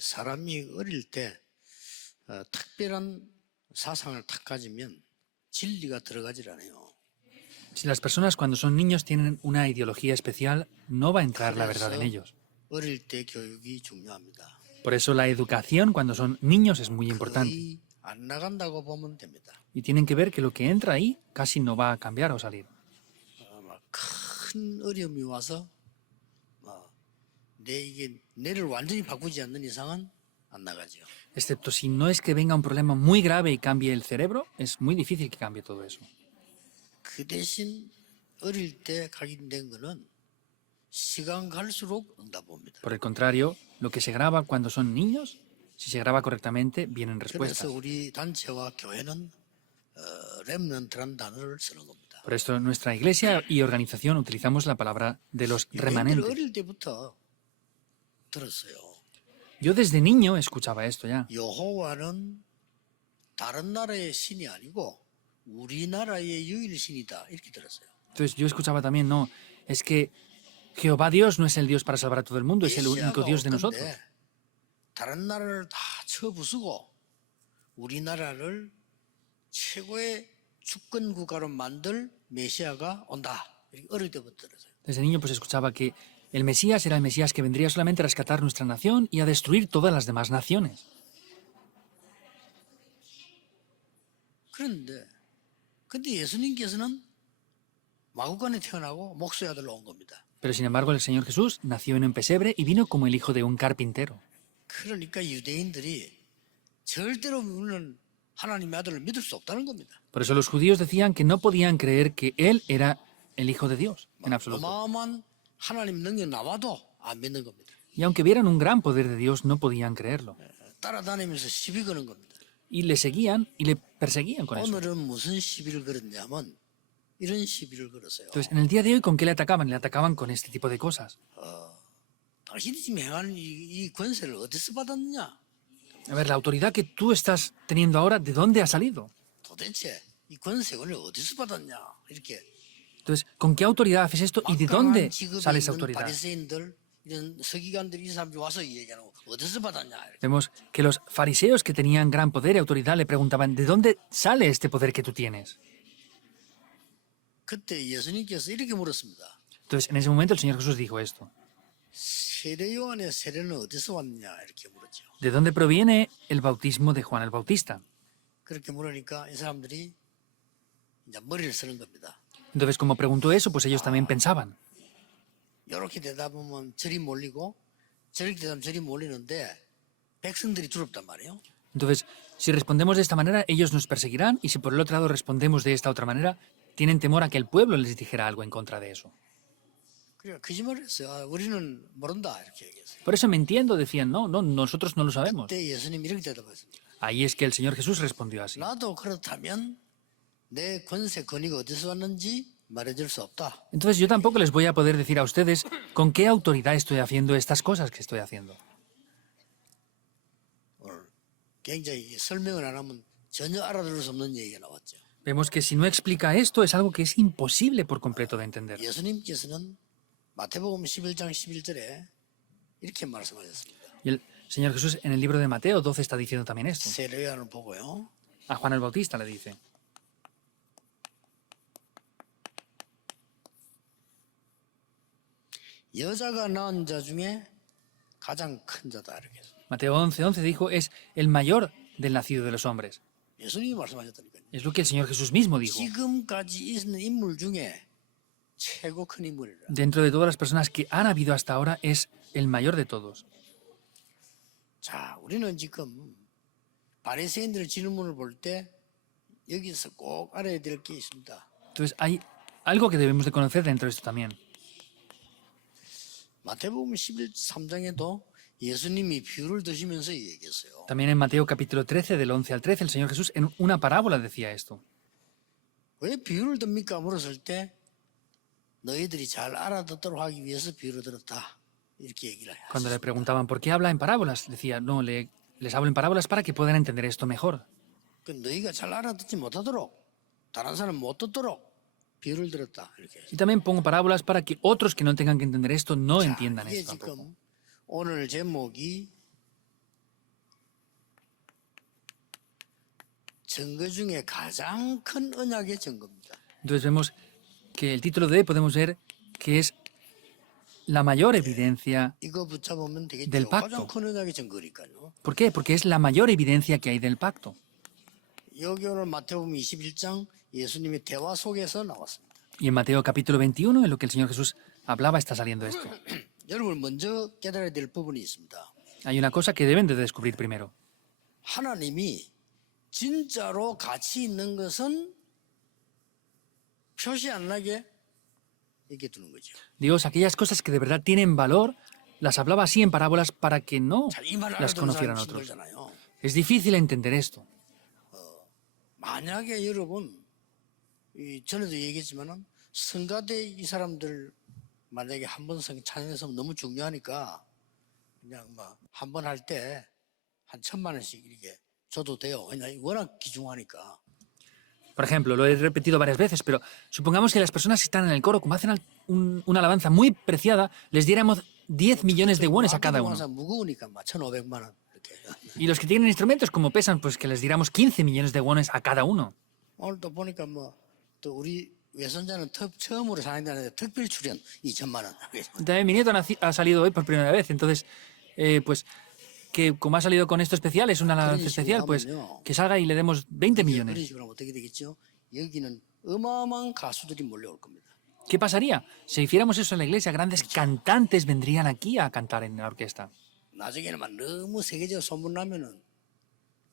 사람이 어릴 때 특별한 사상을 탁 가지면 진리가 들어가질 않아요. Si las personas cuando son niños tienen una ideología especial, no va a entrar la verdad en 그래서 ellos. 어릴 때 교육이 중요합니다. Por eso la educación cuando son niños es muy importante. 거의 안 나간다고 보면 됩니다. Y tienen que ver que lo que entra ahí casi no va a cambiar o salir. 큰 어려움이 와서 뇌를 완전히 바꾸지 않는 이상은 안 나가죠. Excepto si no es que venga un problema muy grave y cambie el cerebro, es muy difícil que cambie todo eso. 그 대신 어릴 때 각인된 거는 시간 갈수록 응답 옵니다. Por el contrario, lo que se graba cuando son niños, si se graba correctamente, vienen 그래서 respuestas. 우리 단체와 교회는 렘넌트란 단어를 쓰는 겁니다. Por esto nuestra iglesia y organización utilizamos la palabra de los 교인들 remanentes. 어릴 때부터 들었어요. Yo desde niño escuchaba esto ya. 여호와는 다른 나라의 신이 아니고 우리나라의 유일 신이다 이렇게 들었어요. Entonces yo escuchaba también, no, es que Jehová Dios no es el Dios para salvar a todo el mundo, es el único Dios de nosotros. 다른 나라를 다 쳐부수고 우리나라를 최고의 주권 국가로 만들 메시아가 온다. 이렇게 어릴 때부터 들었어요. Desde niño pues escuchaba que el Mesías era el Mesías que vendría solamente a rescatar nuestra nación y a destruir todas las demás naciones. 근데 예수님께서는 마구간에 태어나고 목수의 아들로 온 겁니다. Pero sin embargo el Señor Jesús nació en un pesebre y vino como el hijo de un carpintero. 그러니까 유대인들이 절대로 우리는 하나님의 아들을 믿을 수 없다는 겁니다. Por eso los judíos decían que no podían creer que él era el hijo de Dios, en absoluto. 어마어마한 하나님 능력 나와도 안 믿는 겁니다. Y aunque vieran un gran poder de Dios, no podían creerlo. 따라다니면서 시비 거는 겁니다. Y le seguían y le perseguían con eso. 오늘은 무슨 시비를 걸었냐면 이런 시비를 걸었어요. Entonces, en el día de hoy, ¿con qué le atacaban? Le atacaban con este tipo de cosas. 당신이 지금 행하는 이 권세를 어디서 받았느냐? A ver, la autoridad que tú estás teniendo ahora, ¿de dónde ha salido? 도대체 이 권세를 어디서 받았냐? 이렇게 Entonces, ¿con qué autoridad haces esto y de 막강한 dónde 직업에 sale esa 있는 autoridad? 바리새인들 이런 서기관들이 이 사람들이 와서 얘기하는 거 어디서 받았냐? 이렇게. Vemos que los fariseos que tenían gran poder y autoridad le preguntaban, ¿de dónde sale este poder que tú tienes? 그때 예수님께서 이렇게 물었습니다. Entonces, en ese momento el Señor Jesús dijo esto. 세례 요한의 세례는 어디서 왔냐? 이렇게 물었죠. ¿De dónde proviene el bautismo de Juan el Bautista? 그렇게 물으니까 이 사람들이 이제 머리를 쓰는 겁니다. Entonces, como preguntó eso, pues ellos también pensaban. 이렇게 대답하면 절이 몰리고 저렇게 대답하면 절이 몰리는데 백성들이 두렵단 말이에요. Entonces, si respondemos de esta manera, ellos nos perseguirán, y si por el otro lado respondemos de esta otra manera, tienen temor a que el pueblo les dijera algo en contra de eso. 그러니까 거짓말을 했어요. 우리는 모른다 이렇게 얘기했어요. Por eso mintiendo decían, no, nosotros no lo sabemos. 그때 예수님 이렇게 대답했습니다. Ahí es que el Señor Jesús respondió así. 나도 그렇다면 내 권세 권위가 어디서 왔는지 말해줄 수 없다. Entonces yo tampoco les voy a poder decir a ustedes con qué autoridad estoy haciendo estas cosas que estoy haciendo. 오늘 굉장히 설명을 안 하면 전혀 알아들을 수 없는 얘기가 나왔죠. Vemos que si no explica esto es algo que es imposible por completo de entender. 예수님께서는 마태복음 11장 11절에 이렇게 말씀하셨습니다. Y el Señor Jesús en el libro de Mateo 12 está diciendo también esto. 세례 요한을 보고요. A Juan el Bautista le dice, 여자가 낳은 자 중에 가장 큰 자다 이렇게 했어요. Mateo 11:11 dijo, es el mayor del nacido de los hombres. 예수님이 말씀하셨다니까요. Es lo que el Señor Jesús mismo dijo. 지금까지 있는 인물 중에 최고 큰 인물이라. Dentro de todas las personas que han habido hasta ahora, es el mayor de todos. 자, 우리는 지금 바리새인들의 질문을 볼 때 여기서 꼭 알아야 될 게 있습니다. Entonces hay algo que debemos de conocer dentro de esto también. 마태복음 11장에도 예수님이 비유를 드시면서 얘기했어요. También en Mateo capítulo 13, del 11 al 13, el Señor Jesús en una parábola decía esto. 왜 비유를 듭니까? 물었을 때 너희들이 잘 알아듣도록 하기 위해서 비유를 들었다. 이렇게 얘기를 해요. Cuando le preguntaban, ¿por qué habla en parábolas? Decía, no, les hablo en parábolas para que puedan entender esto mejor. 그 너희가 잘 알아듣지 못하도록 다른 사람 못 듣도록 비유를 들었다. 이렇게. Y también pongo parábolas para que otros que no tengan que entender esto no 자, entiendan 이게 esto tampoco. 지금 오늘 제목이 증거 중에 가장 큰 언약의 증거입니다. Entonces vemos que el título de hoy podemos ver que es la mayor evidencia. 이거 붙잡으면 del 되겠죠. pacto. 가장 큰 언약의 증거니까요. ¿Por qué? Porque es la mayor evidencia que hay del pacto. 여기 오늘 마태복음 21장 예수님의 대화 속에서 나왔습니다. Y en Mateo capítulo 21, en lo que el Señor Jesús hablaba, está saliendo esto. 여러분 먼저 깨달아야 될 부분이 있습니다. Hay una cosa que deben de descubrir primero. 하나님이 진짜로 가치 있는 것은 표시 안 나게 얘기해 두는 거죠. Dios, aquellas cosas que de verdad tienen valor, las hablaba así en parábolas para que no 자, 이 말을 las 알아듣는 conocieran 사람이 otros. 힘들잖아요. Es difícil entender esto. 만약에 여러분 전에도 얘기했지만은 성가대 이 사람들 만약에 한 번 찬양해서 너무 중요하니까 그냥 뭐 한 번 할 때 한 1,000만 원씩 이렇게 줘도 돼요. 왜냐 워낙 귀중하니까. Por ejemplo, lo he repetido varias veces, pero supongamos que las personas que están en el coro, como hacen una alabanza muy preciada, les diéramos 10 millones de wones a cada uno. 무거우니까 막 1,500만 원 이렇게. Y los que tienen instrumentos, como pesan, pues que les diéramos 15 millones de wones a cada uno. 오늘 또 보니까 뭐 또 우리 외손자는 처음으로 사는데 특별 출연 2,000만 원. También mi nieto ha salido hoy por primera vez, entonces, pues, que como ha salido con esto especial, es una alabanza especial, pues, que salga y le demos 20 그런 millones. 식으로 하면 어떻게 되겠죠? 여기는 어마어마한 가수들이 몰려올 겁니다. ¿Qué pasaría? Si hiciéramos eso en la iglesia, grandes cantantes vendrían aquí a cantar en la orquesta. 나중에는 막 너무 세계적으로 소문나면은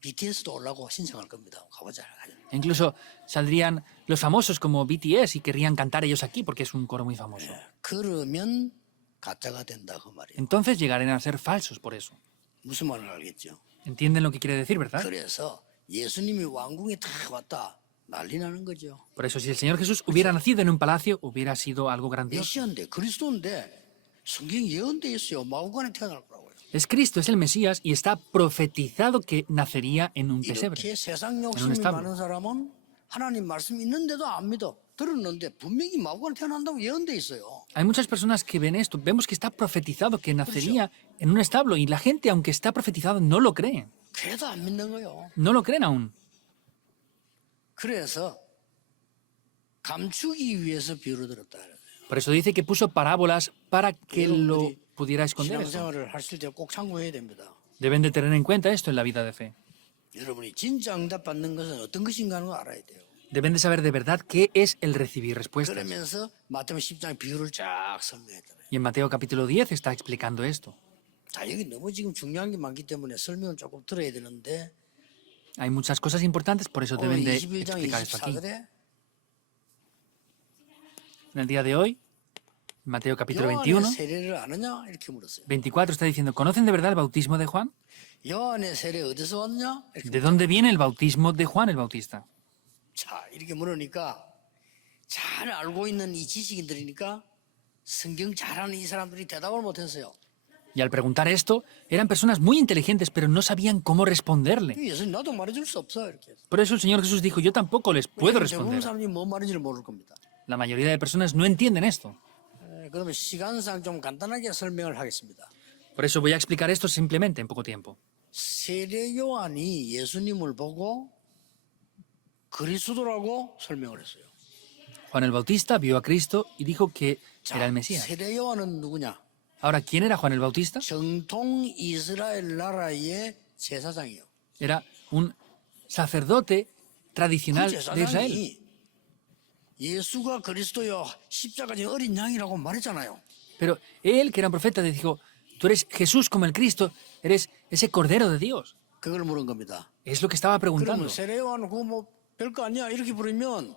BTS도 올라고 신청할 겁니다. 가보자. Incluso saldrían los famosos como BTS y querrían cantar ellos aquí porque es un coro muy famoso. 그러면 가짜가 된다 그 말이에요. Entonces llegarán a ser falsos por eso. 무슨 말을 알겠죠? ¿Entienden lo que quiere decir, verdad? 그래서 예수님이 왕궁에 다 왔다 난리 나는 거죠. Por eso, si el Señor Jesús hubiera nacido en un palacio, hubiera sido algo grandioso. 메시아인데 그리스도인데 성경 예언돼 있어요. 마구간에 태어날 거라고요. Es Cristo, es el Mesías y está profetizado que nacería en un pesebre. 이렇게 세상 en un 욕심이 establo. 많은 사람은 하나님 말씀 있는데도 안 믿어. 들었는데 분명히 마구간에 태어난다고 예언돼 있어요. Hay muchas personas que ven esto. Vemos que está profetizado que nacería en un establo y la gente, aunque está profetizado, no lo cree. 그래도 안 믿는 거예요. No lo creen aún. 그래서 감추기 위해서 비유를 들었다. Por eso dice que puso parábolas para que lo pudiera esconder. esto. 신앙생활을 하실 때 꼭 참고해야 됩니다. Deben de tener en cuenta esto en la vida de fe. 여러분이 진짜 응답받는 것은 어떤 것인가 하는 걸 알아야 돼요. Deben de saber de verdad qué es el recibir respuestas. 그러면서 마태복음 10장 비유를 쫙 설명했잖아요. Y en Mateo capítulo 10 está explicando esto. 자, 여기 너무 지금 중요한 게 많기 때문에 설명을 조금 들어야 되는데 Hay muchas cosas importantes, por eso 오늘 deben de 21장 explicar esto aquí. 24절에 En el día de hoy, Mateo capítulo 요한의 21, 세례를 아느냐 이렇게 물었어요. 24 está diciendo, ¿conocen de verdad el bautismo de Juan? 요한의 세례 어디서 왔냐? 이렇게 ¿De dónde viene el bautismo de Juan el Bautista? 자, 이렇게 물으니까 잘 알고 있는 이 지식인들이니까 성경 잘하는 이 사람들이 대답을 못했어요. Y al preguntar esto, eran personas muy inteligentes, pero no sabían cómo responderle. 예수님 나도 말해줄 수 없어 이렇게. Por eso el Señor Jesús dijo, yo tampoco les puedo 대부분 responder. 사람들이 뭐 말인지를 모를 겁니다. La mayoría de personas no entienden esto. 그러면 시간상 좀 간단하게 설명을 하겠습니다. Por eso voy a explicar esto simplemente en poco tiempo. 세례 요한이 예수님을 보고 그리스도라고 설명을 했어요. Juan el Bautista vio a Cristo y dijo que 자, era el Mesías. 세례 요한은 누구냐? Ahora, ¿quién era Juan el Bautista? 정통 이스라엘 나라의 제사장이요. Era un sacerdote 그 tradicional de Israel. 제사장이 예수가 그리스도요 십자가 진 어린 양이라고 말했잖아요. Pero él, que era un profeta, dijo, tú eres Jesús como el Cristo, eres ese Cordero de Dios. 그걸 물은 겁니다. Es lo que estaba preguntando. 그러면 세례 요한은 그거 뭐 별거 아니야 이렇게 부르면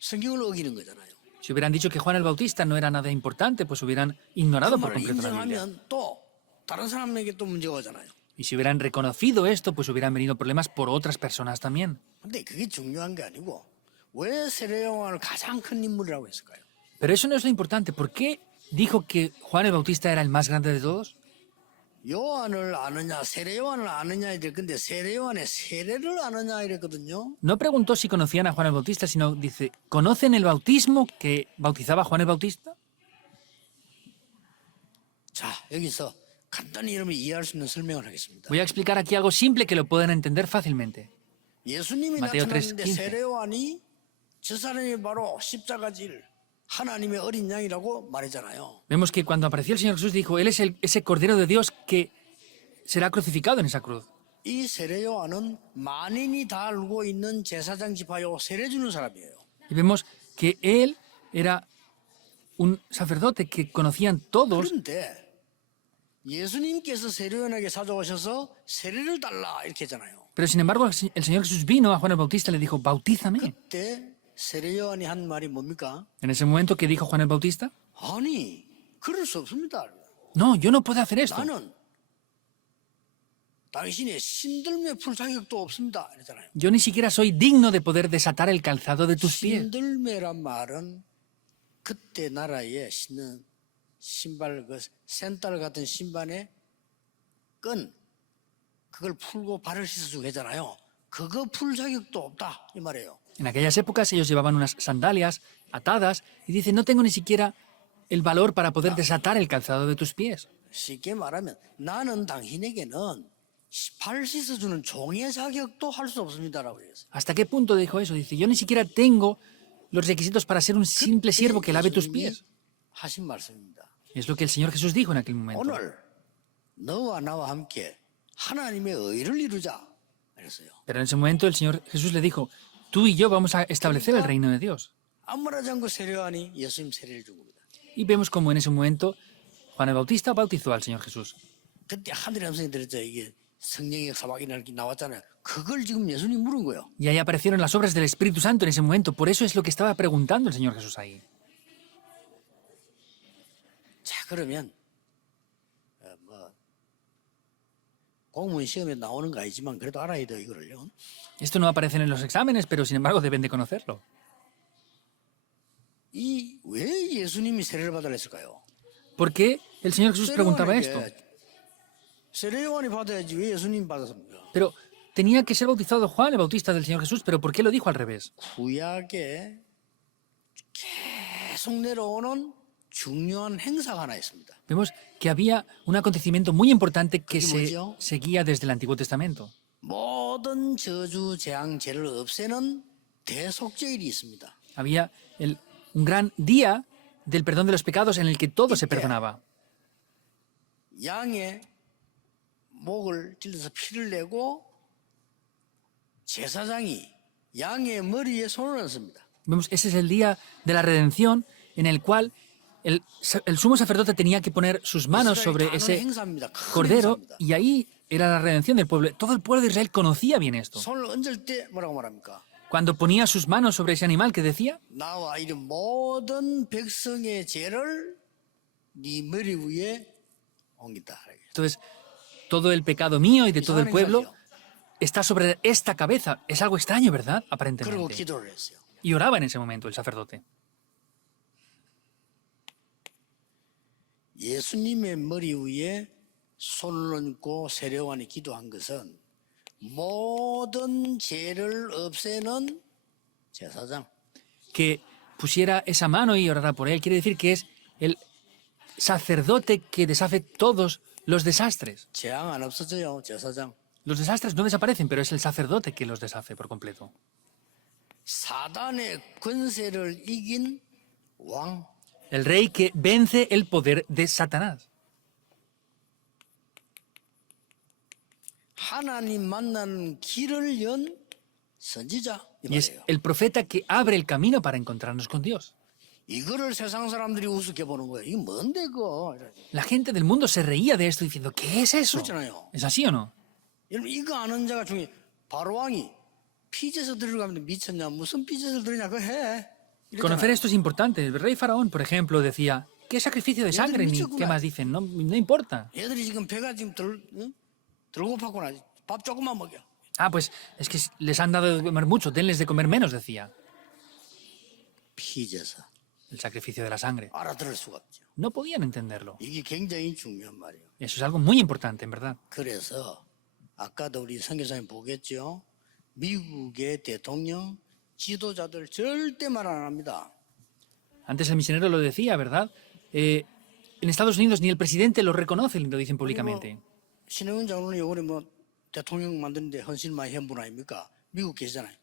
성경을 어기는 거잖아요. Si hubieran dicho que Juan el Bautista no era nada importante, pues hubieran 그 ignorado por 말을 completo la Biblia. 인정하면 또 다른 사람에게 또 문제가 오잖아요. Y si hubieran reconocido esto, pues hubieran venido problemas por otras personas también. 근데 그게 중요한 게 아니고 왜 세례 요한을 가장 큰 인물이라고 했을까요? Pero eso no es lo importante. ¿Por qué dijo que Juan el Bautista era el más grande de todos? 요한을 아느냐 세례 요한을 아느냐 이럴 건데 세례 요한의 세례를 아느냐 이랬거든요. No preguntó si conocían a Juan el Bautista, sino dice, ¿conocen el bautismo que bautizaba Juan el Bautista? 자, 여기서 간단히 여러분이 이해할 수 있는 설명을 하겠습니다. Voy a explicar aquí algo simple que lo pueden entender fácilmente. 예수님이 Mateo 나타났는데 3:15. 세례 요한이 저 사람이 바로 십자가질 하나님의 어린 양이라고 말했잖아요. Vemos que cuando apareció el Señor Jesús dijo, Él es ese Cordero de Dios que será crucificado en esa cruz. 이 세례 요한은 만인이 다 알고 있는 제사장 지파요 세례 주는 사람이에요. Y vemos que Él era un sacerdote que conocían todos, 그런데 예수님께서 세례 요한에게 찾아오셔서 세례를 달라 이렇게 했잖아요. pero sin embargo el Señor Jesús vino a Juan el Bautista y le dijo, bautízame. 그때 세례 요한이 한 말이 뭡니까? En ese momento que dijo Juan el Bautista, 아니 그럴 수 없습니다. no, yo no puedo hacer esto. 나는 당신의 신들매 풀 자격도 없습니다. 이랬잖아요. Yo ni siquiera soy digno de poder desatar el calzado de tus pies. 신들매란 말은 그때 나라에 신는 신발 그 센딸 같은 신발에 끈 그걸 풀고 발을 씻어주고 하잖아요. 그거 풀 자격도 없다 이 말이에요. En aquellas épocas ellos llevaban unas sandalias atadas y dice, no tengo ni siquiera el valor para poder desatar el calzado de tus pies. 쉽게 말하면 나는 당신에게는 발 씻어주는 종의 자격도 할 수 없습니다라고 했어요. ¿Hasta qué punto dijo eso? Dice, yo ni siquiera tengo los requisitos para ser un simple siervo que lave tus pies. 하신 말씀입니다. Es lo que el Señor Jesús dijo en aquel momento. 오늘 너와 나와 함께 하나님의 의를 이루자 그랬어요. Pero en ese momento el Señor Jesús le dijo, tú y yo vamos a establecer el reino de Dios. 아무나지 않고 세례하니 예수님 세례를 준 겁니다. Y vemos como en ese momento Juan el Bautista bautizó al Señor Jesús. 그때 하늘의 음성이 들었죠. 이게 성령의 역사가 이렇게 나왔잖아요. 그걸 지금 예수님 물은 거예요. Y ahí aparecieron las obras del Espíritu Santo en ese momento. Por eso es lo que estaba preguntando el Señor Jesús ahí. 자 그러면 공무원 시험에 나오는 거 아니지만 그래도 알아야 돼요 이거를요. Esto no aparece en los exámenes, pero sin embargo deben de conocerlo. 이 왜 예수님이 세례를 받으라 했을까요? ¿Por qué el Señor Jesús preguntaba esto? 세례 요한이 받아야지 왜 예수님이 받았습니까? Pero tenía que ser bautizado Juan el Bautista del Señor Jesús, pero ¿por qué lo dijo al revés? 구약에 계속 내려오는 중요한 행사가 하나 있습니다. Vemos que había un acontecimiento muy importante que ¿Qué se 뭐죠? seguía desde el Antiguo Testamento. 모든 저주 재앙 죄를 없애는 대속죄일이 있습니다. Había un gran día del perdón de los pecados en el que todo se perdonaba. 양의 목을 찔러서 피를 내고 제사장이 양의 머리에 손을 얹습니다. Vemos, ese es el día de la redención en el cual el sumo sacerdote tenía que poner sus manos sobre 이스라엘이 다 아는 ese 행사입니다. 큰 cordero 행사입니다. y ahí era la redención del pueblo. Todo el pueblo de Israel conocía bien esto. 손을 얹을 때 뭐라고 말합니까? Cuando ponía sus manos sobre ese animal que decía, 나와 이런 모든 백성의 죄를 네 머리 위에 옮긴다. entonces, todo el pecado mío y de todo el 이상한 pueblo 행사죠. está sobre esta cabeza. Es algo extraño, ¿verdad? 그리고 Aparentemente. 기도를 했어요. Y oraba en ese momento el sacerdote. 예수님의 머리 위에 손을 얹고 세례요한이 기도한 것은 모든 죄를 없애는 제사장. Que pusiera esa mano y orara por él quiere decir que es el sacerdote que deshace todos los desastres. 재앙 안 없어져요, 제사장. Los desastres no desaparecen, pero es el sacerdote que los deshace por completo. 사단의 권세를 이긴 왕. El rey que vence el poder de Satanás. 하나님 만나는 길을 연 선지자 이 Y es 말이에요. el profeta que abre el camino para encontrarnos con Dios. 이거를 세상 사람들이 우습게 보는 거예요. 이게 뭔데 그거? La gente del mundo se reía de esto diciendo, ¿qué es eso? 그렇잖아요. ¿Es así o no? 여러분 이거 아는 자가 중에 바로 왕이 피제서 들어가면 미쳤냐? 무슨 피제서 들으냐? 그거 해. Conocer 이랬잖아요. esto es importante. El rey Faraón, por ejemplo, decía, ¿qué sacrificio de sangre ni qué más dicen? No, no importa. 얘들이 지금 배가 지금 들고팠구나. 밥 조금만 먹여. Ah, pues es que les han dado de comer mucho, denles de comer menos, decía. 피제서 El sacrificio de la sangre. 알아들을 수가 없죠. No podían entenderlo. 이게 굉장히 중요한 말이에요. Eso es algo muy importante, en verdad. 그래서 아까도 우리 선교사님 보겠죠. 미국의 대통령 지도자들 절대 말 안 합니다. Antes el misionero lo decía, ¿verdad? En Estados Unidos ni el presidente lo reconoce, lo dicen públicamente. 신영훈 장로는 요번에 뭐 대통령 만드는데 헌신 많이 한 분 아닙니까? 미국 계시잖아요.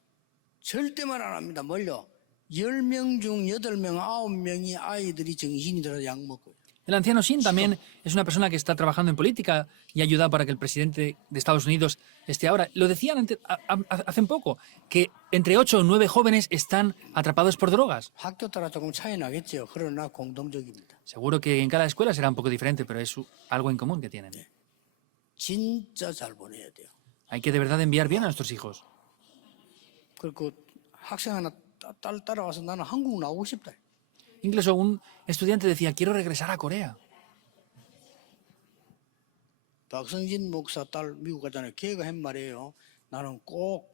절대 말 안 합니다. 뭘요? 10명 중 8명, 9명이 아이들이 정신이 들어 약 먹고요. El anciano Shin también es una persona que está trabajando en política y ayuda para que el presidente de Estados Unidos esté ahora. Lo decían hace poco, que entre 8 o 9 jóvenes están atrapados por drogas. 학교 따라 조금 차이 나겠죠. 그러나 공동적입니다. Seguro que en cada escuela será un poco diferente, pero es algo en común que tienen. 진짜 잘 보내야 돼요. Hay que de verdad enviar bien a nuestros hijos. 그리고 학생 하나 따라와서 나는 한국 나오고 싶다. Incluso un estudiante decía, quiero regresar a Corea. 박성진 목사 딸 미국 가잖아요. 걔가 한 말이에요. 나는 꼭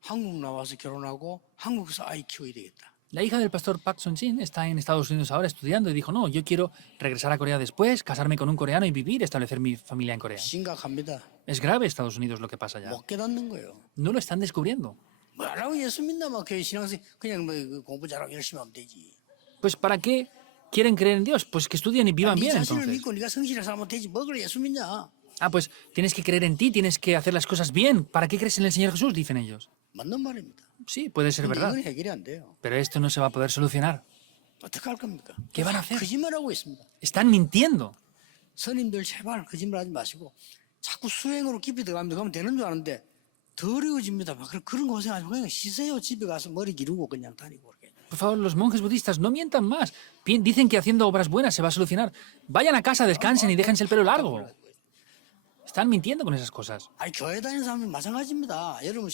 한국 나와서 결혼하고 한국에서 아이 키워야 되겠다. La hija del pastor Park Sun-jin está en Estados Unidos ahora estudiando y dijo, no, yo quiero regresar a Corea después, casarme con un coreano y vivir, establecer mi familia en Corea. 심각합니다. Es grave Estados Unidos lo que pasa allá. 못 깨닫는 거예요. No lo están descubriendo. 뭐라고 예수 믿나 막 교회 신앙생 그냥 뭐 공부 잘하고 열심히 하면 되지. Pues ¿para qué quieren creer en Dios? Pues que estudien y vivan 네 bien 자신을 entonces. 믿고 네가 성실히 살면 되지. 뭐 그래 예수 믿냐? Ah, pues tienes que creer en ti, tienes que hacer las cosas bien. ¿Para qué crees en el Señor Jesús? Dicen ellos. 맞는 말입니다. Sí, puede ser 근데 verdad. 이건 해결이 안 돼요. Pero esto no se va a poder solucionar. 어떻게 할 겁니까? ¿Qué van a hacer? 거짓말하고 있습니다. Están mintiendo. 선임들 제발 거짓말하지 마시고 자꾸 수행으로 깊이 들어가면 그러면 되는 줄 아는데 더 어려워집니다. 막 그런 고생하지 말고 그냥 쉬세요. 집에 가서 머리 기르고 그냥 다니고 그렇게. Por favor, los monjes budistas, no mientan más. Dicen que haciendo obras buenas se va a solucionar. Vayan a casa, descansen y déjense el pelo largo. Están mintiendo con esas cosas. 아니 교회 다니는 사람은 마찬가지입니다. 여러분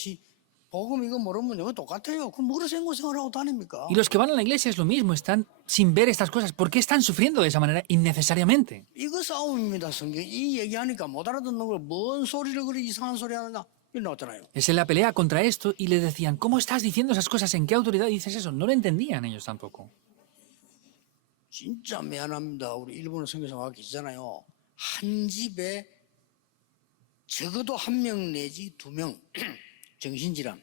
복음 이거 모르면 이거 똑같아요. 그럼 뭐로 생고생을 하고 다닙니까? Y los que van a la iglesia es lo mismo, están sin ver estas cosas. ¿Por qué están sufriendo de esa manera innecesariamente? 이거 싸움입니다. 성경 이 얘기하니까 못 알아듣는 걸 뭔 소리를 그리 이상한 소리 하느냐 이런 나왔잖아요. Es en la pelea contra esto y le decían, ¿cómo estás diciendo esas cosas? ¿En qué autoridad dices eso? No lo entendían ellos tampoco. 진짜 미안합니다. 우리 일본 선교사 와 계시잖아요. 한 집에 적어도 1명 내지 2명 정신질환.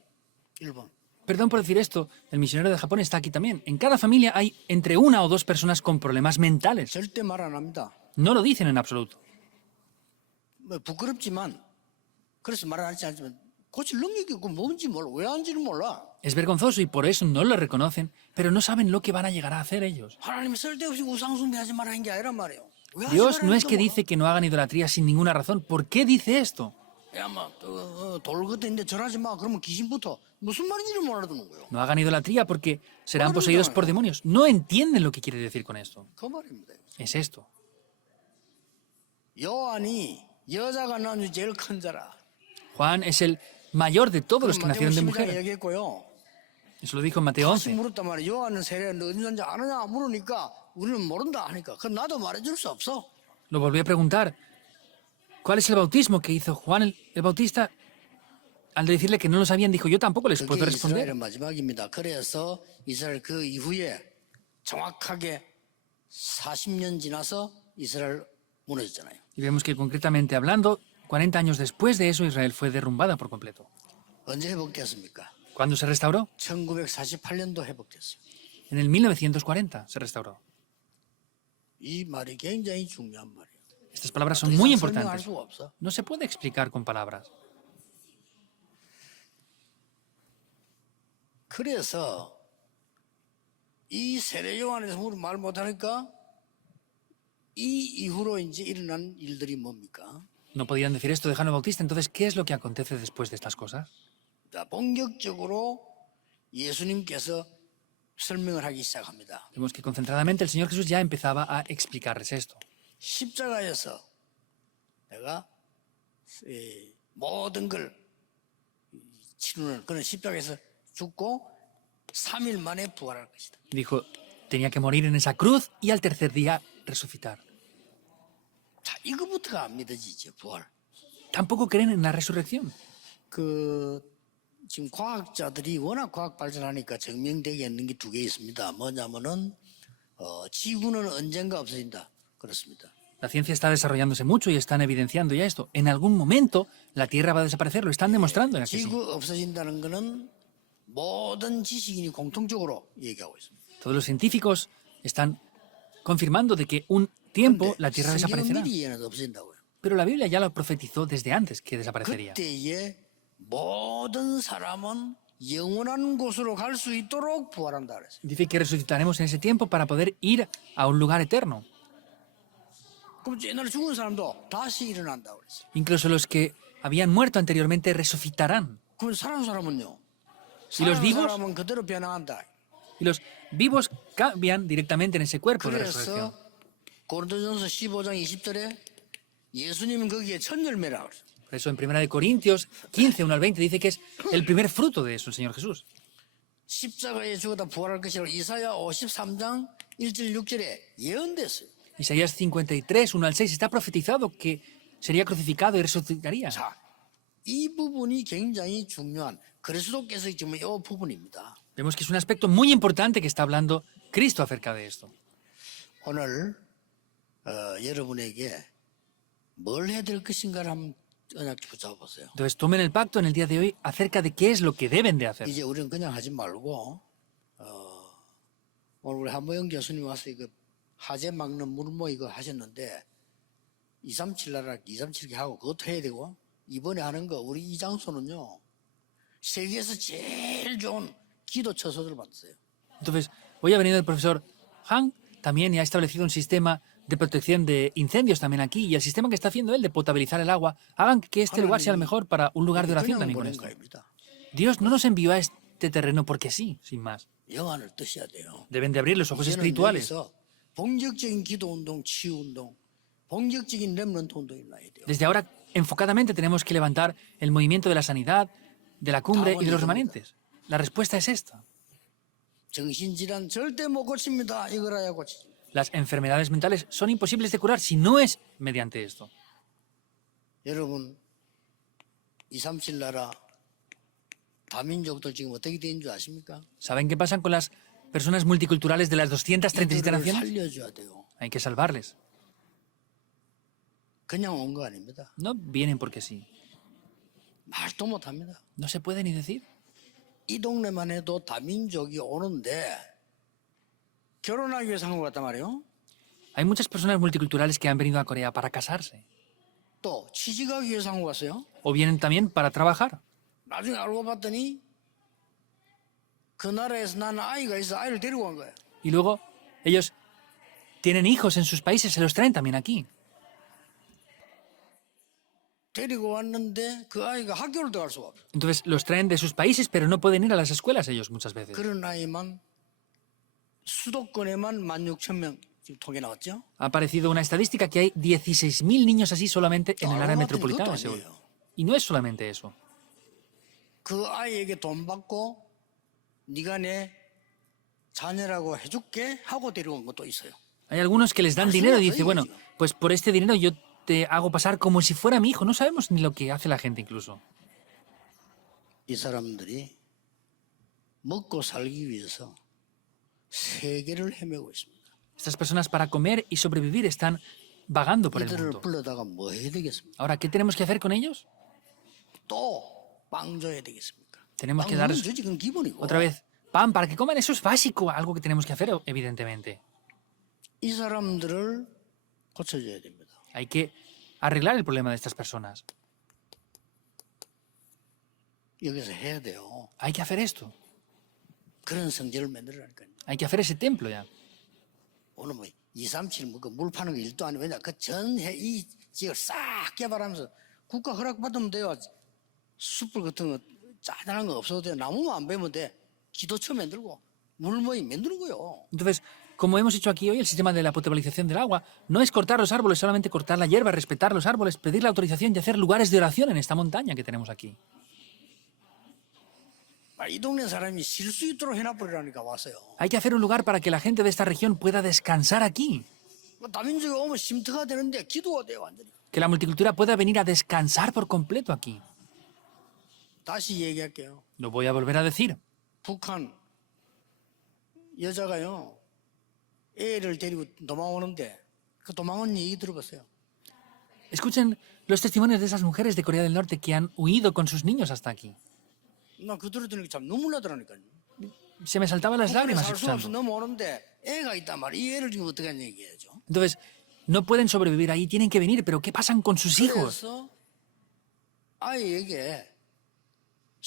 일본. Perdón por decir esto, el misionero de Japón está aquí también. En cada familia hay entre 1 o 2 personas con problemas mentales. 절대 말 안 합니다. No lo dicen en absoluto. 뭐 부끄럽지만 그래서 말 안 하지 않지만 고칠 능력이 그 뭔지 몰라. 왜 하는지는 몰라. Es vergonzoso y por eso no lo reconocen, pero no saben lo que van a llegar a hacer ellos. 하나님이 쓸데없이 우상 숭배하지 말라는 게 아니란 말이에요. 왜 하지 Dios no es 말라니까 que 뭐. dice que no hagan idolatría sin ninguna razón. ¿Por qué dice esto? 야, 돌 같은데 절하지 마. 그러면 귀신부터 무슨 말인지를 몰라듣는 거예요. No hagan idolatría porque serán poseídos por demonios. No entienden lo que quiere decir con esto. 그 말입니다. Es esto. 요한이 여자가 낳은 주 제일 큰 자라. Juan es el mayor de todos los que 마태복음 nacieron de 12장에 mujer. 얘기했고요. Eso lo dijo en Mateo 다시 11. 물었단 말이에요. 요한은 세례 어디 있는지 아느냐 물으니까 우리는 모른다 하니까 그럼 나도 말해줄 수 없어. Lo volví a preguntar. ¿Cuál es el bautismo que hizo Juan el Bautista? Al decirle que no lo sabían, dijo, yo tampoco les puedo 그게 responder. 이스라엘의 마지막입니다. 그래서 이스라엘 그 이후에 정확하게 40년 지나서 이스라엘 무너졌잖아요. Y vemos que concretamente hablando, 40 años después de eso, Israel fue derrumbada por completo. 언제 회복됐습니까? ¿Cuándo se restauró? 1948년도 회복됐어요. En el 1940 se restauró. 이 말이 굉장히 중요한 말이에요. Estas palabras 더 son 이상 muy 설명할 importantes. 수가 없어. No se puede explicar con palabras. 그래서 이 세례 요한에서 우리 말 못하니까 이 이후로 이제 일어난 일들이 뭡니까? No podían decir esto de Juan el Bautista. Entonces, ¿qué es lo que acontece después de estas cosas? 자, 본격적으로 예수님께서 설명을 하기 시작합니다. Vemos que concentradamente el Señor Jesús ya empezaba a explicarles esto. 십자가에서 내가 모든 걸 치르는 그런 십자가에서 죽고 3일 만에 부활할 것이다. Dijo, tenía que morir en esa cruz y al tercer día resucitar. 자, 이거부터가 안 믿어지죠, 부활. Tampoco creen en la resurrección. 지금 과학자들이 워낙 과학 발전하니까 증명되게 있는 게 2개 있습니다. 뭐냐면은 지구는 언젠가 없어진다. 그렇습니다. La ciencia está desarrollándose mucho y están evidenciando ya esto. En algún momento la Tierra va a desaparecer, lo están demostrando. Ya que sí. 지구 없어진다는 거는 모든 지식인이 공통적으로 얘기하고 있습니다. Todos los científicos están confirmando de que un tiempo la Tierra 성경은 desaparecerá. 미리 예언해서 없어진다고요. Pero la Biblia ya lo profetizó desde antes que desaparecería. 그때에 모든 사람은 영원한 곳으로 갈 수 있도록 부활한다 그랬어요. Dice que resucitaremos en ese tiempo para poder ir a un lugar eterno. 그럼 옛날에 죽은 사람도 다시 일어난다 그랬어요. Incluso los que habían muerto anteriormente resucitarán. 그럼 살아난 사람은요? ¿Y los 살아난 vivos? 사람은 그대로 변화한다. Y los vivos cambian directamente en ese cuerpo de resurrección. 그래서 고린도전서 15장 20절에 예수님은 거기에 첫 열매라 그랬어요. Por eso en 1 Corintios 15, 1 al 20 dice que es el primer fruto de eso, el Señor Jesús. 십자가에 죽었다 부활할 것이라고 이사야 53장 1절 6절에 예언됐어요. Isaías 53, 1 al 6 está profetizado que sería crucificado y resucitaría. 자, 이 부분이 굉장히 중요한 그리스도께서 지금 이 부분입니다. Vemos que es un aspecto muy importante que está hablando Cristo acerca de esto. 오늘 여러분에게 뭘 해야 될 것인가를 한번 그냥 붙잡아보세요. Entonces tomen el pacto en el día de hoy acerca de qué es lo que deben de hacer. 이제 우리는 그냥 하지 말고 오늘 우리 한보영 교수님 와서 이거 화재 막는 물모 이거 하셨는데 237 나라 237개 하고 그것도 해야 되고 이번에 하는 거 우리 이 장소는요 세계에서 제일 좋은 기도 처소들 받았어요. Entonces, hoy ha venido el profesor Han también y ha establecido un sistema de protección de incendios también aquí y el sistema que está haciendo él de potabilizar el agua, hagan que este lugar sea el mejor para un lugar de oración 그냥 también con 보낸 esto. 거입니다. Dios no nos envió a este terreno porque sí, sin más. 영안을 뜨셔야 돼요. Deben de abrir los ojos 이제는 espirituales. 여기서 본격적인 기도 운동, 치유 운동, 본격적인 렘넌트 운동이 나야 돼요. Desde ahora, enfocadamente, tenemos que levantar el movimiento de la sanidad, de la cumbre y de los remanentes. La respuesta es esta. 정신질환 절대 못 고칩니다. 이걸 해야 고치지. Las enfermedades mentales son imposibles de curar si no es mediante esto. 여러분 237 나라 다민족들 지금 어떻게 되는 줄 아십니까? ¿Saben qué pasa con las personas multiculturales de las 237 이들을 naciones? 살려줘야 돼요. Hay que salvarles. 그냥 온 거 아닙니다. No vienen porque sí. 말도 못합니다. No se puede ni decir. 이 동네만 해도 다민족이 오는데 결혼하기 위해서 한국 갔단 말이에요. Hay muchas personas multiculturales que han venido a Corea para casarse. 또 취직하기 위해서 한국 갔어요. O vienen también para trabajar. 나중에 알고 봤더니 그 나라에서 나는 아이가 있어 아이를 데리고 간 거예요. Y luego ellos tienen hijos en sus países, se los traen también aquí. 데리고 왔는데 그 아이가 학교를 더 갈 수가 없어요. Entonces los traen de sus países, pero no pueden ir a las escuelas ellos muchas veces. 그런 아이만 수도권에만 16,000명 지금 통계 나왔죠. Ha aparecido una estadística que hay 16.000 niños así solamente en el área Claro, metropolitana de 그것도 Seúl. 아니에요. Y no es solamente eso. 그 아이에게 돈 받고 네가 내 자녀라고 해줄게 하고 데려온 것도 있어요. Hay algunos que les dan Ah, sí, dinero y sí, dice, bueno, sí. pues por este dinero yo te hago pasar como si fuera mi hijo. No sabemos ni lo que hace la gente incluso. 이 사람들이 먹고 살기 위해서 세계를 헤매고 있습니다. Estas personas para comer y sobrevivir están vagando por el 이들을 mundo. 불러다가 뭐 해야 되겠습니까? Ahora, ¿qué tenemos que hacer con ellos? 또 빵 줘야 되겠습니까? Tenemos que 빵 darles 주지 그건 기본이고. otra vez pan para que coman. Eso es básico, algo que tenemos que hacer, evidentemente. 이 사람들을 고쳐줘야 됩니다. Hay que arreglar el problema de estas personas. 여기서 해야 돼요. Hay que hacer esto. 그런 성질을 만들라니까요. Hay que hacer ese templo ya. 오늘 뭐 237 뭐 그 물 파는 거 일도 아니고 왜냐 그 전해 이 지역을 싹 개발하면서 국가 허락 받으면 돼요. 숯불 같은 거 짜잘한 거 없어도 돼. 나무만 안 베면 돼. 기도처 만들고 물모이 만드는 거요. Entonces, como hemos hecho aquí hoy, el sistema de la potabilización del agua no es cortar los árboles, solamente cortar la hierba, respetar los árboles, pedir la autorización y hacer lugares de oración en esta montaña que tenemos aquí. 이 동네 사람이 쉴 수 있도록 해놔버리라니까 왔어요. Hay que hacer un lugar para que la gente de esta región pueda descansar aquí. 다민족이 오면 쉼터가 되는데 기도가 돼요 완전히. Que la multicultura pueda venir a descansar por completo aquí. 다시 얘기할게요. Lo voy a volver a decir. 북한 여자가요 애를 데리고 도망오는데 그 도망온 얘기 들어봤어요. Escuchen los testimonios de esas mujeres de Corea del Norte que han huido con sus niños hasta aquí. 나 그 들으니까 참 눈물 나더라니까요. Se me saltaban las 북한에 lágrimas 살수 없어 escuchando. 넘어오는데 애가 있단 말이에요. 이 애를 지금 어떻게 하냐 얘기해야죠. Entonces, no pueden sobrevivir ahí, tienen que venir, pero ¿qué pasan con sus hijos? 그래서 아이에게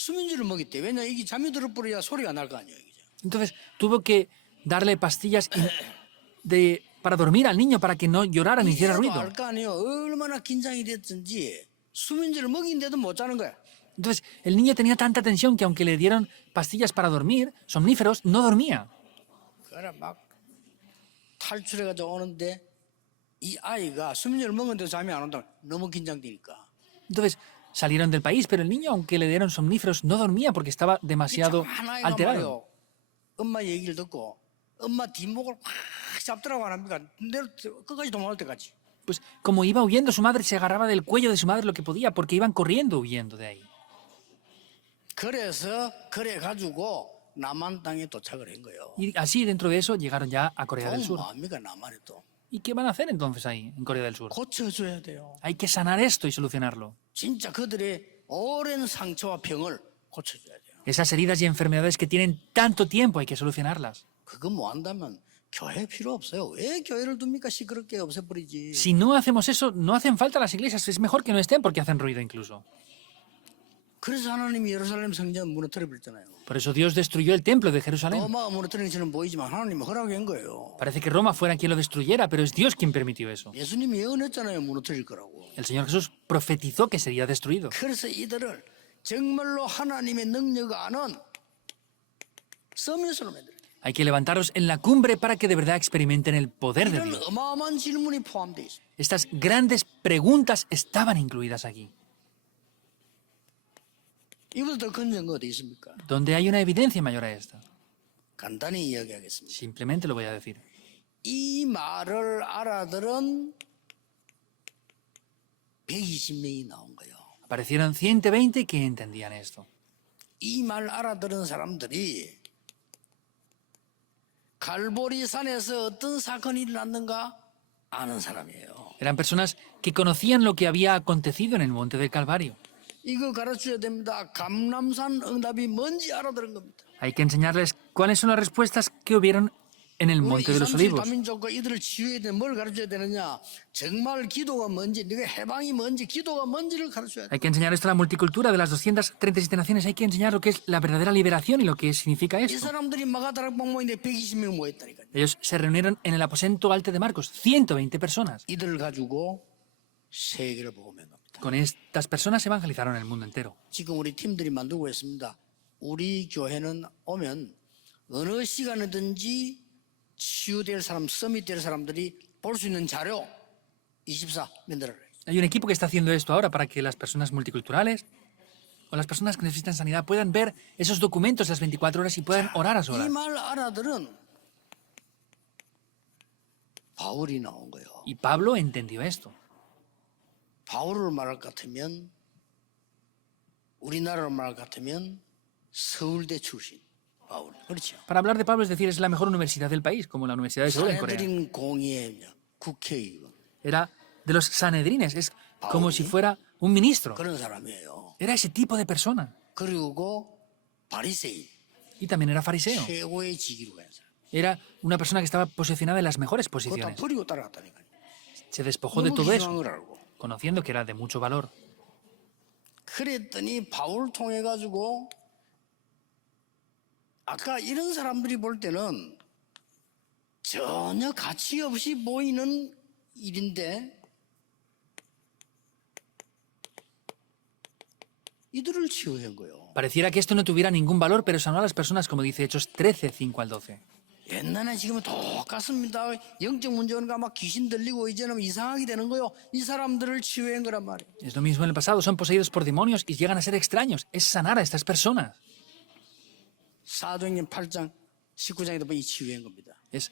수면제를 먹였대. 왜냐 이게 잠이 들어버려야 소리가 날 거 아니에요. 그죠? Entonces tuvo que darle pastillas para dormir al niño, para que no llorara ni hiciera 이래도 ruido. 알 거 아니에요. 얼마나 긴장이 됐든지 수면제를 먹인데도 못 자는 거야. Entonces el niño tenía tanta tensión que aunque le dieron pastillas para dormir, somníferos, no dormía. 그래 막 탈출해가지고 오는데 이 아이가 수면제를 먹는데 잠이 안 온다. 너무 긴장되니까. Entonces salieron del país, pero el niño, aunque le dieron somníferos, no dormía porque estaba demasiado 한 아이가 alterado. 말이요. 엄마 얘기를 듣고 엄마 뒷목을 확 잡더라고 안 합니까? 내려 끝까지 도망갈 때까지. Pues como iba huyendo, su madre se agarraba del cuello de su madre lo que podía, porque iban corriendo huyendo de ahí. 그래서 그래 가지고 남한 땅에 도착을 한 거예요. Y así, dentro de eso, llegaron ya a Corea del Sur. 뭐합니까 남한에 또? ¿Y qué van a hacer entonces ahí, en Corea del Sur? 고쳐줘야 돼요. Hay que sanar esto y solucionarlo. 진짜 그들의 오랜 상처와 병을 고쳐줘야 돼요. Esas heridas y enfermedades que tienen tanto tiempo hay que solucionarlas. 그거 뭐 한다면 교회 필요 없어요. 왜 교회를 둡니까? 시끄럽게 없애버리지. Si no hacemos eso, no hacen falta las iglesias. Es mejor que no estén porque hacen ruido incluso. 그래서 하나님이 예루살렘 성전 무너뜨려 버렸잖아요. Por eso Dios destruyó el templo de Jerusalén. 로마가 무너뜨리는 것처럼 보이지만 하나님이 허락한 거예요. Parece que Roma fuera quien lo destruyera, pero es Dios quien permitió eso. 예수님이 예언했잖아요. 무너뜨릴 거라고. El Señor Jesús profetizó que sería destruido. 그래서 이들을 정말로 하나님의 능력 아는 서밋으로 만들어요. Hay que levantarlos en la cumbre para que de verdad experimenten el poder de 이런 Dios. 어마어마한 질문이 포함되어 있어요. Estas grandes preguntas estaban incluidas aquí. 이보다 더 근거가 어디 있습니까? Donde hay una evidencia mayor a esta. 간단히 이야기하겠습니다. Simplemente lo voy a decir. 이 말을 알아들은 120명이 나온 거예요. Aparecieron 120 que entendían esto. 이 말 알아들은 사람들이 갈보리 산에서 어떤 사건이 일어났는가 아는 사람이에요. Eran personas que conocían lo que había acontecido en el monte del Calvario. 이거 가르쳐야 됩니다. 감람산 응답이 뭔지 알아들은 겁니다. Hay que enseñarles cuáles son las respuestas que hubieron en el 우리 monte de los 237 olivos. 다민족과 이들을 치유해야 되는 뭘 가르쳐야 되느냐? 정말 기도가 뭔지, 네가 해방이 뭔지, 기도가 뭔지를 가르쳐야 돼. Hay que enseñar esto a la multicultura de las 237 naciones. Hay que enseñar lo que es la verdadera liberación y lo que significa 이 esto. 사람들이 마가다락 박모인데 120명 모였다니까요. Ellos se reunieron en el aposento alto de Marcos, 120 personas. 이들을 가지고 세계를 복음한 겁니다. Con estas personas evangelizaron el mundo entero. 지금 우리 팀들이 만들고 있습니다. 우리 교회는 오면 어느 시간이든지 치유될 사람, 서밋될 사람들이 볼 수 있는 자료 24 만들어라. Hay un equipo que está haciendo esto ahora para que las personas multiculturales o las personas que necesitan sanidad puedan ver esos documentos las 24 horas y puedan orar a 이 solas. 말 알아들은 바울이 나온 거예요. Y Pablo entendió esto. 바울을 말할 것 같으면 우리나라로 말할 것 같으면 서울대 출신 바울. 그렇죠. Para hablar de Pablo, es decir, es la mejor universidad del país, como la Universidad de Seúl en Corea. 사내들인 공의회 국회의원 Era de los sanedrines, es como si fuera un ministro. 그런 사람이에요. Era ese tipo de persona. 그리고 바리새인 Y también era fariseo. 최고의 직위로 간 사람. Era una persona que estaba posicionada en las mejores 그거 다 posiciones. 버리고 따라갔다니까요. Se despojó de 너무 todo 이상한 eso, 걸 알고. conociendo que era de mucho valor. 그랬더니 바울 통해 가지고 아까 이런 사람들이 볼 때는 전혀 가치 없이 보이는 일인데 이들을 치유한 거예요. Pareciera que esto no tuviera ningún valor, pero sanó a las personas, como dice Hechos 13, 5 al 12. 옛날에 지금은 똑같습니다. 영적 문제가 막 귀신 들리고 이제는 이상하게 되는 거요. 이 사람들을 치유한 거란 말이에요. Es lo mismo en el pasado, son poseídos por demonios y llegan a ser extraños. Es sanar a estas personas. 사도행전 8장 19장에도 보면 이 치유한 겁니다. Es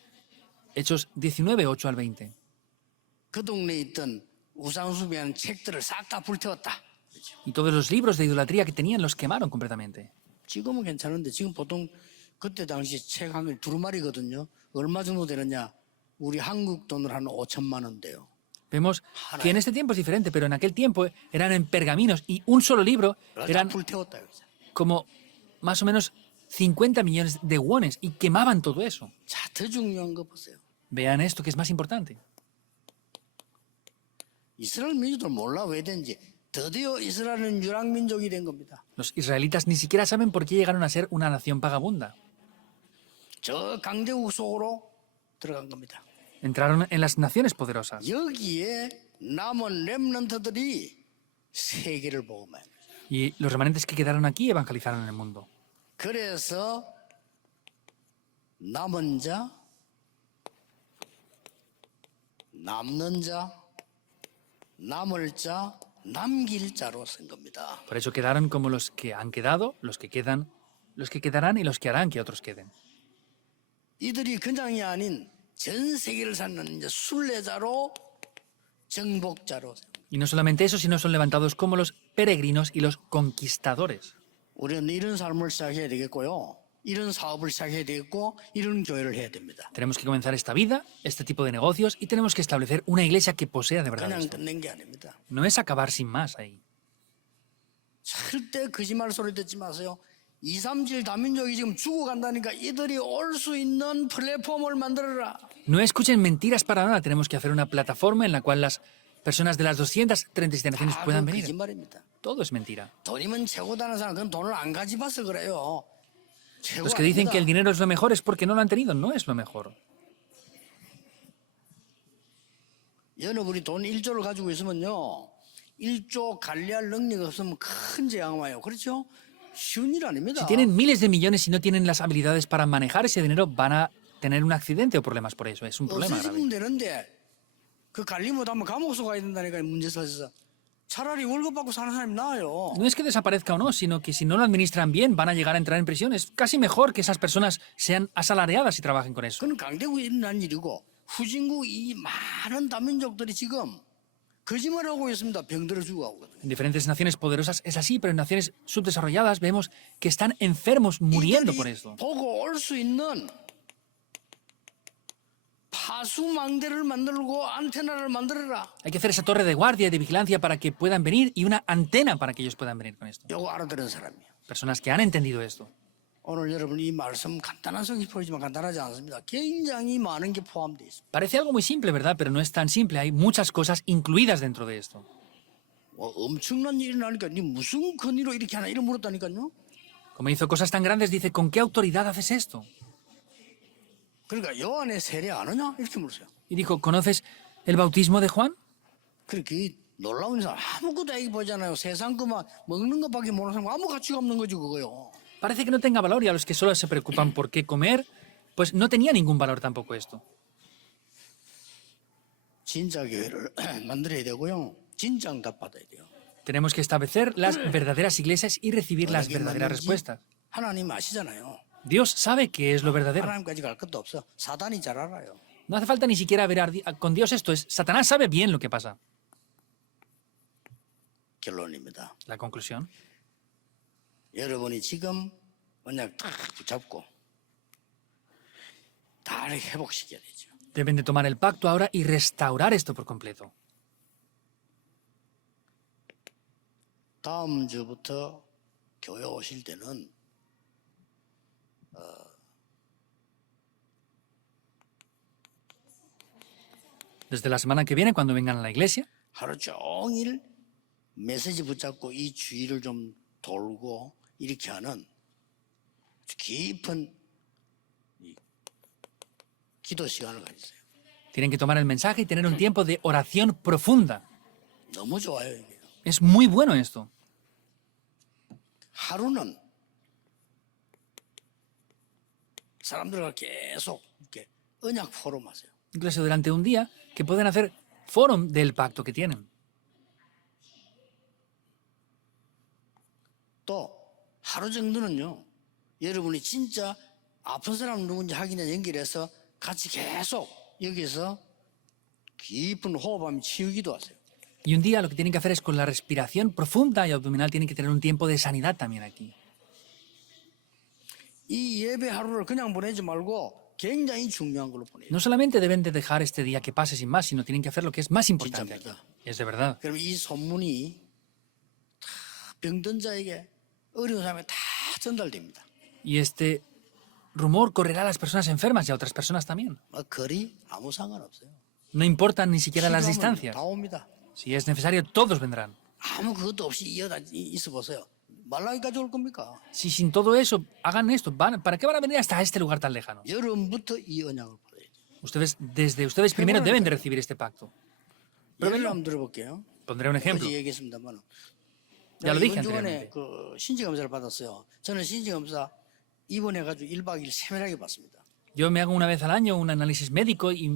Hechos 19, 8 al 20. 그 동네에 있던 우상숭배하는 책들을 싹 다 불태웠다. 그렇죠. Y todos los libros de idolatría que tenían los quemaron completamente. 지금은 괜찮은데 지금 보통 그때 당시 책 한 개 두루마리거든요. 얼마 정도 되느냐? 우리 한국 돈으로 한 5천만 원 돼요. Vemos que en este tiempo es diferente, pero en aquel tiempo eran en pergaminos y un solo libro 다 eran 불태웠다 여기서. como más o menos 50 millones de wones y quemaban todo eso. 자, 더 중요한 거 보세요. Vean esto que es más importante. 이스라엘 민족들 몰라 왜 된지 드디어 이스라엘은 유랑민족이 된 겁니다. Los israelitas ni siquiera saben por qué llegaron a ser una nación vagabunda. 저 강대국 속으로 들어간 겁니다. Entraron en las naciones poderosas. 여기에 남은 렘넌트들이 세계를 보고 말. Y los remanentes que quedaron aquí evangelizaron en el mundo. 그래서 남은 자, 남는 자, 남을 자, 남길 자로 쓴 겁니다. Por eso quedaron como los que han quedado, los que quedan, los que quedarán y los que harán que otros queden. 이들이 그냥이 아닌 전 세계를 사는 이제 순례자로 정복자로. Y no solamente eso, sino son levantados como los peregrinos y los conquistadores. 우리는 이런 삶을 시작해야 되겠고요. 이런 사업을 시작해야 되겠고 이런 교회를 해야 됩니다. Tenemos que comenzar esta vida, este tipo de negocios, y tenemos que establecer una iglesia que posea de verdad 그냥 esto. 끝낸 게 아닙니다. No es acabar sin más ahí. 절대 거짓말 소리 듣지 마세요. 2, 3질 다민족이 지금 죽어간다니까 이들이 올 수 있는 플랫폼을 만들어라. No escuchen mentiras para nada. Tenemos que hacer una plataforma en la cual las personas de las 237 naciones 다 puedan 그 venir. 거짓말입니다. Todo es mentira. 돈이면 최고다는 사람 그건 돈을 안 가져봐서 그래요. 최고 Los que dicen que el 아닙니다. dinero es lo mejor es porque no lo han tenido. No es lo mejor. 여러분이 돈 1조를 가지고 있으면요. 1조 관리할 능력이 없으면 큰 재앙 와요. 그렇죠? 쉬운 일 아닙니다. Si tienen miles de millones y no tienen las habilidades para manejar ese dinero, van a tener un accidente o problemas por eso. Es un problema grave. 없으시면 되는데 그 관리 못하면 감옥소 가야 된다니까 문제 터져서 차라리 월급 받고 사는 사람이 나아요. No es que desaparezca o no, sino que si no lo administran bien van a llegar a entrar en prisión. Es casi mejor que esas personas sean asalariadas y trabajen con eso. 그건 강대국에 일어난 일이고 후진국 이 많은 다민족들이 지금 거짓말하고 있습니다. 병들어 죽어가고. En diferentes naciones poderosas es así, pero en naciones subdesarrolladas vemos que están enfermos muriendo por esto. 보고 올 수 있는 파수망대를 만들고 안테나를 만들어라. Hay que hacer esa torre de guardia y de vigilancia para que puedan venir y una antena para que ellos puedan venir con esto. 요거 알아들은 사람이에요. Personas que han entendido esto. 오늘 여러분 이 말씀 간단한 성이 보이지만 간단하지 않습니다. 굉장히 많은 게 포함되어 있습니다. Parece algo muy simple, ¿verdad? Pero no es tan simple. Hay muchas cosas incluidas dentro de esto. 엄청난 일이 나니까 니 무슨 권위로 이렇게 하나 이런 물었다니까요. Como hizo cosas tan grandes, dice, ¿con qué autoridad haces esto? 그러니까 요한의 세례 아느냐 이렇게 물었어요. Y dijo, ¿conoces el bautismo de Juan? 그렇게 놀라운 사람 아무것도 애기 보잖아요. 세상 그만 먹는 것밖에 모르는 사람 아무 가치가 없는 거지 그거요. Parece que no tenga valor y a los que solo se preocupan por qué comer, pues no tenía ningún valor tampoco esto. 진짜 교회를 만들어야 되고요. 진짜 응답 받아야 돼요. Tenemos que establecer las verdaderas iglesias y recibir las 어떻게 verdaderas 만드는지 respuestas. 하나님 아시잖아요. Dios sabe qué es lo verdadero. 하나님까지 갈 것도 없어. 사단이 잘 알아요. No hace falta ni siquiera ver con Dios esto. Satanás sabe bien lo que pasa. 결론입니다. La conclusión. 여러분이 지금 언약 딱 붙잡고 다를 회복시켜야 되죠. Deben de tomar el pacto ahora y restaurar esto por completo. 다음 주부터 교회 오실 때는 Desde la semana que viene, cuando vengan a la iglesia, 하루 종일 메시지 붙잡고 이 주의를 좀 돌고 이렇게 하는 깊은 이 기도 시간을 가지세요. tienen que tomar el mensaje y tener un tiempo de oración profunda. 너무 좋아요 이게. Es muy bueno esto. 하루는 사람들과 계속 이렇게 언약 포럼 하세요. Incluso durante un día, que pueden hacer foro del pacto que tienen. 또 하루 정도는요. 여러분이 진짜 아픈 사람 누군지 확인해 연결해서 같이 계속 여기서 깊은 호흡하며 치유기도 하세요. Y un día lo que tienen que hacer es con la respiración profunda y abdominal, tienen que tener un tiempo de sanidad también aquí. 이 예배 하루를 그냥 보내지 말고 굉장히 중요한 걸로 보내요. No solamente deben de dejar este día que pase sin más, sino tienen que hacer lo que es más importante aquí. 진짜입니다. Es de verdad. 그럼 이 소문이 다 병든 자에게 어려운 사람에게 다 전달됩니다. Y este rumor correrá a las personas enfermas y a otras personas también. 거리 아무 상관없어요. No importan ni siquiera las 필요하면 distancias. 다 옵니다. Si es necesario, todos vendrán. 아무 그것도 없이 이어다 있어 보세요. 말라기까지 올 겁니까? Si sin todo eso hagan esto, ¿para qué van a venir hasta este lugar tan lejano? 여러분부터 이 언약을 받아야죠. Desde ustedes primero deben de recibir este pacto. 예를 한번 들어볼게요. Pondré un ejemplo. 어제 얘기했습니다만. Ya lo dije 이번 주간에 anteriormente. 그 신증검사를 받았어요. 저는 신증검사 입원해가지고 1박 2일 세밀하게 받습니다. Yo me hago una vez al año un análisis médico y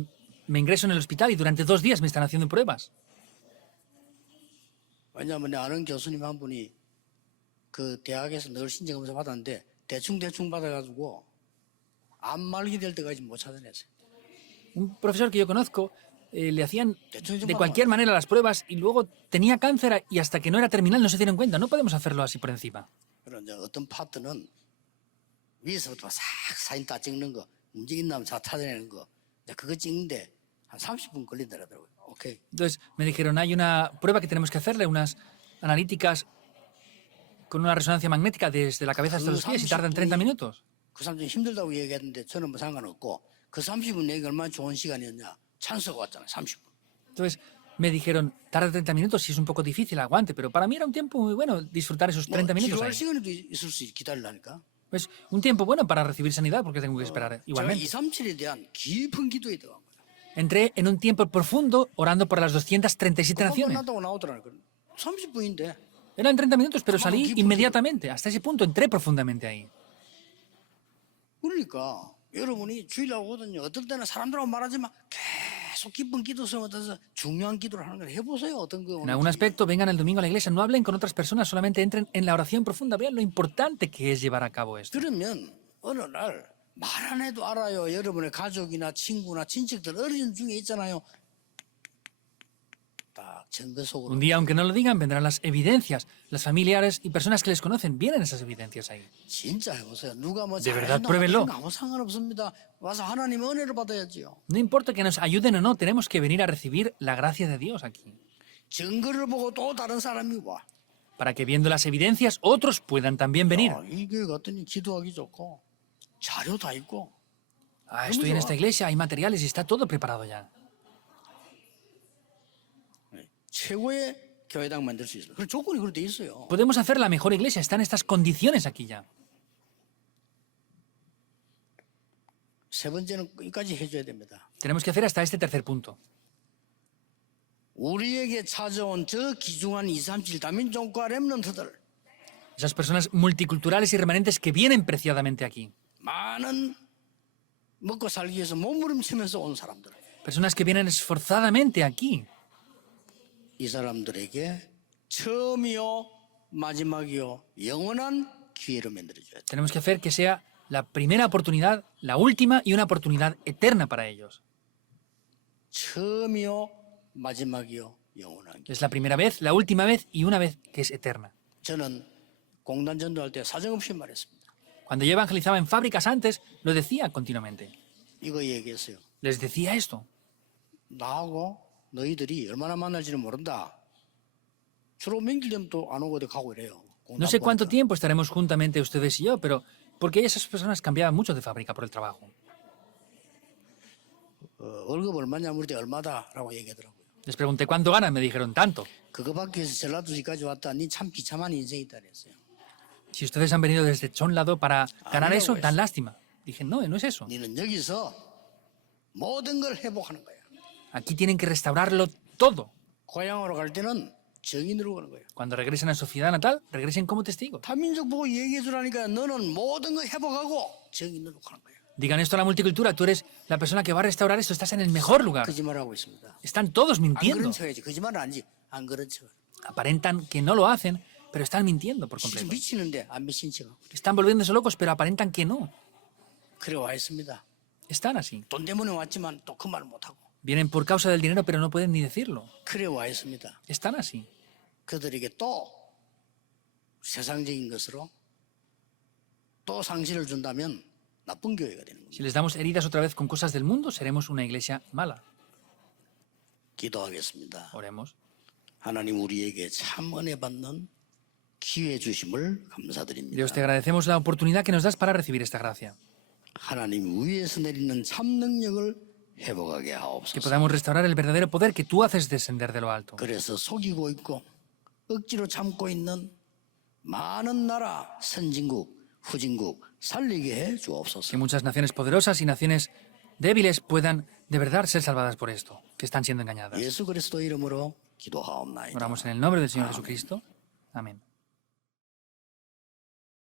me ingreso en el hospital y durante 2 días me están haciendo pruebas. 왜냐하면 내 아는 교수님 한 분이 그 대학에서 늘 신증검사 받았는데 대충 받아가지고 암 말기 될 때까지 못 찾아냈어요. Un profesor que yo conozco le hacían 대충 de cualquier manera las pruebas y luego tenía cáncer y hasta que no era terminal no se dieron cuenta. No podemos hacerlo así por encima. 그런데 어떤 파트는 위에서부터 싹 사진 다 찍는 거, 문제 있나 하면 다 찾아내는 거. 그거 찍는데 한 30분 걸린다더라고요. 오케이. Entonces me dijeron, hay una prueba que tenemos que hacerle, unas analíticas con una resonancia magnética desde la cabeza hasta los pies y tardan 30 minutos. 그 사람 좀 힘들다고 얘기했는데 저는 뭐 상관없고 그 30분 얘기 얼마나 좋은 시간이었냐. 찬스가 왔잖아요. 30분. Entonces me dijeron, tarda 30 minutos, si es un poco difícil, aguante. Pero para mí era un tiempo muy bueno disfrutar esos 30 minutos 치료할 ahí. 시간도 있을 수 기다리려니까. Pues un tiempo bueno para recibir sanidad porque tengo que esperar 제가 igualmente. 237에 대한 깊은 기도에 들어간 거예요. Entré en un tiempo profundo orando por las 237 금방 naciones. 끝났다고 나오더라고요. 30분인데 Eran 30 minutos, pero salí equipo, inmediatamente. Hasta ese punto entré profundamente ahí. 그러니까 여러분이 주일하고 오거든요. 어떨 때는 사람들하고 말하지만 계속 깊은 기도 속에서 중요한 기도를 하는 걸 해보세요. 어떤 거 En algún aspecto, vengan el domingo a la iglesia, no hablen con otras personas, solamente entren en la oración profunda. Vean lo importante que es llevar a cabo esto. 그러면 어느 날 말 안 해도 알아요. 여러분의 가족이나 친구나 친척들 어린 중에 있잖아요. 딱 증거 속으로 Un día, aunque no lo digan, vendrán las evidencias. Las familiares y personas que les conocen, vienen esas evidencias ahí. 진짜 해보세요. 누가 뭐 De verdad, 잘해준다 pruébenlo. 하는 거 아무 상관없습니다. 와서 하나님의 은혜를 받아야지요. No importa que nos ayuden o no, tenemos que venir a recibir la gracia de Dios aquí. 증거를 보고 또 다른 사람이 와. Para que viendo las evidencias, otros puedan también venir. 이 교회 갔더니 기도하기 좋고 자료 다 있고 Ah, estoy en esta iglesia, hay materiales y está todo preparado ya. 최고의 교회당 만들 수 있어요. 그 조건이 그렇게 돼 있어요. Podemos hacer la mejor iglesia, están estas condiciones aquí ya. 세 번째는 여기까지 해줘야 됩니다. Tenemos que hacer hasta este tercer punto. 우리에게 찾아온 저 귀중한 237 다민족과 렘넌트들 Esas personas multiculturales y remanentes que vienen preciadamente aquí. 많은 먹고 살기 위해서 몸부림치면서 온 사람들 Personas que vienen esforzadamente aquí. 이 사람들에게 처음이요 마지막이요 영원한 기회를 만들어줘야 돼. Tenemos que hacer que sea la primera oportunidad, la última y una oportunidad eterna para ellos. 처음이요 마지막이요 영원한 기회. Es la primera vez, la última vez y una vez que es eterna. 저는 공단 전도할 때 사정없이 말했습니다. Cuando yo evangelizaba en fábricas antes, lo decía continuamente. 이거 얘기했어요. Les decía esto. 나하고 너희들이 얼마나 만날지는 모른다. 주로 명절되면 또 안 오고 어디 가고 이래요. No sé cuánto tiempo estaremos juntamente ustedes y yo, pero porque esas personas cambiaban mucho de fábrica por el trabajo. 월급 얼마냐 물을 때 얼마다라고 얘기하더라고요. Les pregunté cuánto ganan, me dijeron tanto. 그거 받기 위해서 전라도시까지 왔다. 니 참 비참한 인생이다 그랬어요. Si ustedes han venido desde Chonlado para ganar eso, pues. dan lástima. Dije, no, no es eso. 니는 여기서 모든 걸 회복하는 거야. Aquí tienen que restaurarlo todo. 고향으로 갈 때는 정인으로 가는 거야. Cuando regresen a su ciudad natal, regresen como testigos. 타민족 보고 얘기해 주라니까 너는 모든 거 회복하고 정인으로 가는 거야. Digan esto a la multicultura, tú eres la persona que va a restaurar esto, estás en el mejor lugar. 거짓말하고 있습니다. Están todos 안 mintiendo. 그런 척해야지. 거짓말은 아니지. 안 그런 척. Aparentan que no lo hacen, pero están mintiendo por 진짜 completo. 미치는데 안 미친 척. Están volviéndose locos, pero aparentan que no. 그래 와 있습니다. Están así. 돈 때문에 왔지만 또 그 말 못하고. Vienen por causa del dinero, pero no pueden ni decirlo. 그래 와 있습니다. Están así. 그들에게 또 세상적인 것으로 또 상실을 준다면 나쁜 교회가 되는 겁니다. Si les damos heridas otra vez con cosas del mundo, seremos una iglesia mala. 기도하겠습니다. Oremos. 하나님 우리에게 참 은혜 받는 기회 주심을 감사드립니다. Dios, te agradecemos la oportunidad que nos das para recibir esta gracia. 하나님 위에서 내리는 참 능력을 회복하게 Que 하옵소서. podamos restaurar el verdadero poder que tú haces descender de lo alto. 그래서 속이고 있고 억지로 참고 있는 많은 나라 선진국, 후진국 살리게 해 주옵소서. Que muchas naciones poderosas y naciones débiles puedan de verdad ser salvadas por esto, que están siendo engañadas. 예수 그리스도 이름으로 기도하옵나이다. Oramos en el nombre del Señor Jesucristo. Amén.